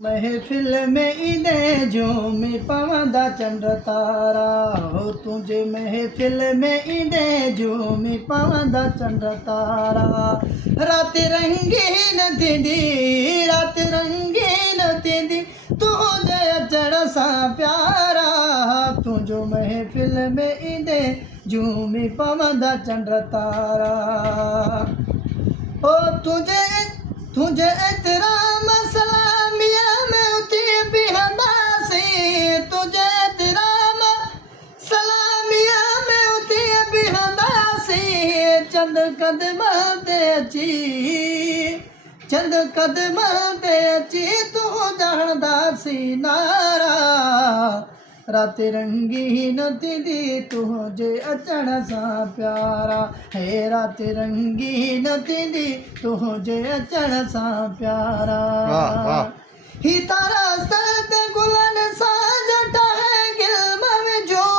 महफिल में ईंदे झूमी पवंदा चंड तारा हो तुझे महफिल में ईंदे झूमी पवंदा चंड तारा रात रंगीन थींदी रात रंगीन थींदी तुझे अचण सां प्यारा तुझो महफिल में ईंदे झूमी पवंदा चंड तारा ओ तुझे तुझे एतराम सलामिया में उठी बिहंदासी तुझे एतराम सलामिया में उठी बिहंदासी चंद कदम ते अची चंद कदम ते अची तू ॼाणदासी नारा रात रंगीन थींदी तुझे अचण सां प्यारा हे रात रंगीन थींदी तुझे अचण सां प्यारा ही तारा स्तर ते गुलनि सां जटाए गिल्म विझो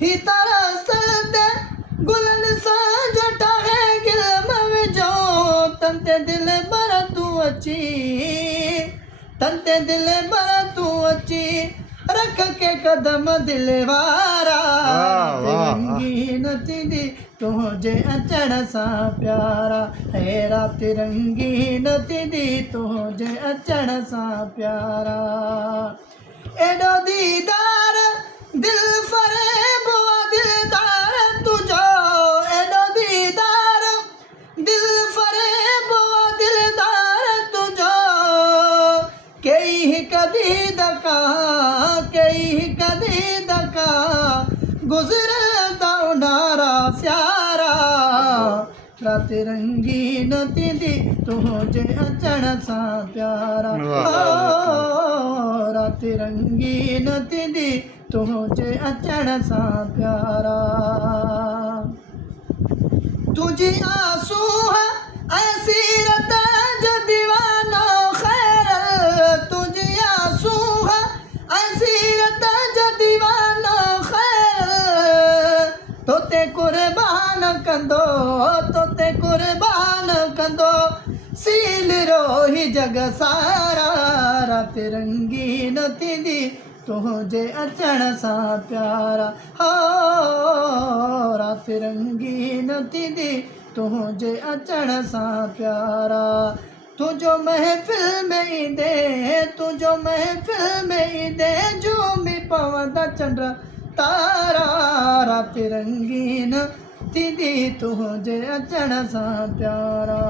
ही तारा स्तर ते गुलनि सां जटाए गिल्म विझो तन ते दिल भर तूं अची तन ते दिल भर तूं अची रख के कदम दिल वारा रंगीन थींदी तुझे अचण सां प्यारा हे रात रंगीन थींदी तुझे अचण सां प्यारा एॾो दीदार दिल फरेब दिलदार तुझो एॾो दीदार दिल फरेब दिलदार तुझो कई कदी दका कदी दका गुज़रंदा उन्हारा स्यारा रात रंगीन थींदी तुझे अचण सां प्यारा रात रंगीन थींदी तुझे अचण सां प्यारा तुझी आंसू ऐं सीरत जो दीवानो ख़ैर तुझी आंसू ऐं सीरत जो दीवानो ख़ैर तोते कुर्बान कंदो सील रोही जग सारा रात रंगीन थींदी तुझे अचण सां प्यारा हो रात रंगीन थींदी तुझे अचण सां प्यारा तुझो महफिल में ईंदे तुझो महफिल में ईंदे झूमी पवंदा चंड तारा रात रंगीन थींदी तुझे अचण सां प्यारा।